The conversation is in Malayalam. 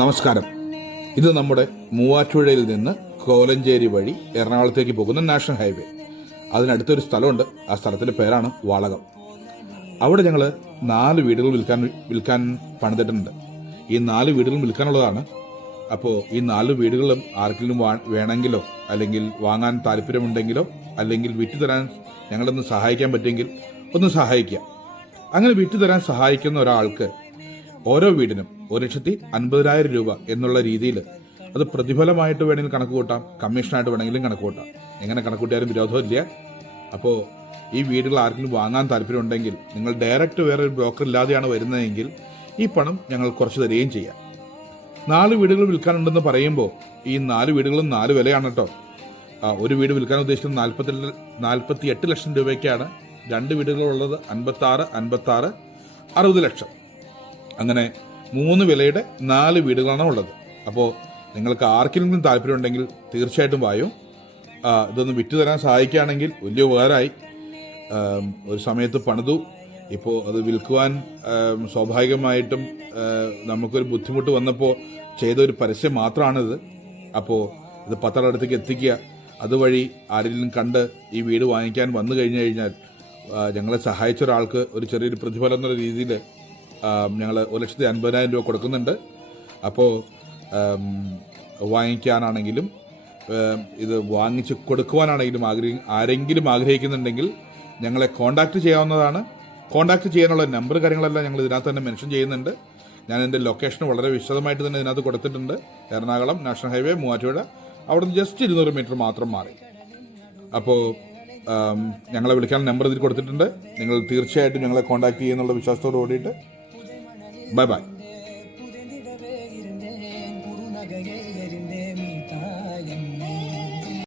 നമസ്കാരം. ഇത് നമ്മുടെ മൂവാറ്റുപുഴയിൽ നിന്ന് കോലഞ്ചേരി വഴി എറണാകുളത്തേക്ക് പോകുന്ന നാഷണൽ ഹൈവേ. അതിനടുത്തൊരു സ്ഥലമുണ്ട്. ആ സ്ഥലത്തിൻ്റെ പേരാണ് വാളകം. അവിടെ ഞങ്ങൾ 4 വീടുകൾ വിൽക്കാൻ പണിതിട്ടുണ്ട്. ഈ 4 വീടുകളും വിൽക്കാനുള്ളതാണ്. അപ്പോൾ ഈ 4 വീടുകളും ആർക്കെങ്കിലും വേണമെങ്കിലോ അല്ലെങ്കിൽ വാങ്ങാൻ താല്പര്യമുണ്ടെങ്കിലോ അല്ലെങ്കിൽ വിറ്റുതരാൻ ഞങ്ങളൊന്ന് സഹായിക്കാൻ പറ്റുമെങ്കിൽ ഒന്ന് സഹായിക്കുക. അങ്ങനെ വിറ്റുതരാൻ സഹായിക്കുന്ന ഒരാൾക്ക് ഓരോ വീടിനും 1,50,000 രൂപ എന്നുള്ള രീതിയിൽ അത് പ്രതിഫലമായിട്ട് വേണമെങ്കിൽ കണക്ക് കൂട്ടാം, കമ്മീഷനായിട്ട് വേണമെങ്കിലും കണക്ക് കൂട്ടാം. എങ്ങനെ കണക്ക് കൂട്ടിയാലും വിരോധമില്ല. അപ്പോൾ ഈ വീടുകൾ ആർക്കെങ്കിലും വാങ്ങാൻ താല്പര്യമുണ്ടെങ്കിൽ നിങ്ങൾ ഡയറക്റ്റ് വേറെ ഒരു ബ്രോക്കർ ഇല്ലാതെയാണ് വരുന്നതെങ്കിൽ ഈ പണം ഞങ്ങൾ കുറച്ച് തരികയും ചെയ്യാം. 4 വീടുകൾ വിൽക്കാനുണ്ടെന്ന് പറയുമ്പോൾ ഈ 4 വീടുകളും 4 വിലയാണ് കേട്ടോ. ഒരു വീട് വിൽക്കാൻ ഉദ്ദേശിക്കുന്നത് 48 ലക്ഷം രൂപയ്ക്കാണ്. 2 വീടുകളുള്ളത് 56, 60 ലക്ഷം. അങ്ങനെ 3 വിലയുടെ 4 വീടുകളാണ് ഉള്ളത്. അപ്പോൾ നിങ്ങൾക്ക് ആർക്കെങ്കിലും താല്പര്യമുണ്ടെങ്കിൽ തീർച്ചയായിട്ടും വായും. ഇതൊന്ന് വിറ്റുതരാൻ സഹായിക്കുകയാണെങ്കിൽ വലിയ ഉപകാരമായി. ഒരു സമയത്ത് പണിതു, ഇപ്പോൾ അത് വിൽക്കുവാൻ സ്വാഭാവികമായിട്ടും നമുക്കൊരു ബുദ്ധിമുട്ട് വന്നപ്പോൾ ചെയ്ത ഒരു പരസ്യം മാത്രമാണിത്. അപ്പോൾ ഇത് 10 അടുത്തേക്ക് എത്തിക്കുക. അതുവഴി ആരെങ്കിലും കണ്ട് ഈ വീട് വാങ്ങിക്കാൻ വന്നു കഴിഞ്ഞാൽ ഞങ്ങളെ സഹായിച്ച ഒരാൾക്ക് ഒരു ചെറിയൊരു പ്രതിഫലം എന്നുള്ള രീതിയിൽ ഞങ്ങൾ 1,50,000 രൂപ കൊടുക്കുന്നുണ്ട്. അപ്പോൾ വാങ്ങിക്കാനാണെങ്കിലും ഇത് വാങ്ങിച്ച് കൊടുക്കുവാനാണെങ്കിലും ആരെങ്കിലും ആഗ്രഹിക്കുന്നുണ്ടെങ്കിൽ ഞങ്ങളെ കോൺടാക്റ്റ് ചെയ്യാവുന്നതാണ്. കോൺടാക്റ്റ് ചെയ്യാനുള്ള നമ്പർ കാര്യങ്ങളെല്ലാം ഞങ്ങൾ ഇതിനകത്ത് തന്നെ മെൻഷൻ ചെയ്യുന്നുണ്ട്. ഞാൻ എൻ്റെ ലൊക്കേഷൻ വളരെ വിശദമായിട്ട് തന്നെ ഇതിനകത്ത് കൊടുത്തിട്ടുണ്ട്. എറണാകുളം നാഷണൽ ഹൈവേ മൂവാറ്റുപുഴ, അവിടുന്ന് ജസ്റ്റ് 200 മീറ്റർ മാത്രം മാറി. അപ്പോൾ ഞങ്ങളെ വിളിക്കാൻ നമ്പർ ഇതിൽ കൊടുത്തിട്ടുണ്ട്. നിങ്ങൾ തീർച്ചയായിട്ടും ഞങ്ങളെ കോൺടാക്ട് ചെയ്യുന്നുള്ള വിശ്വാസത്തോട് കൂടിയിട്ട് ബൈ.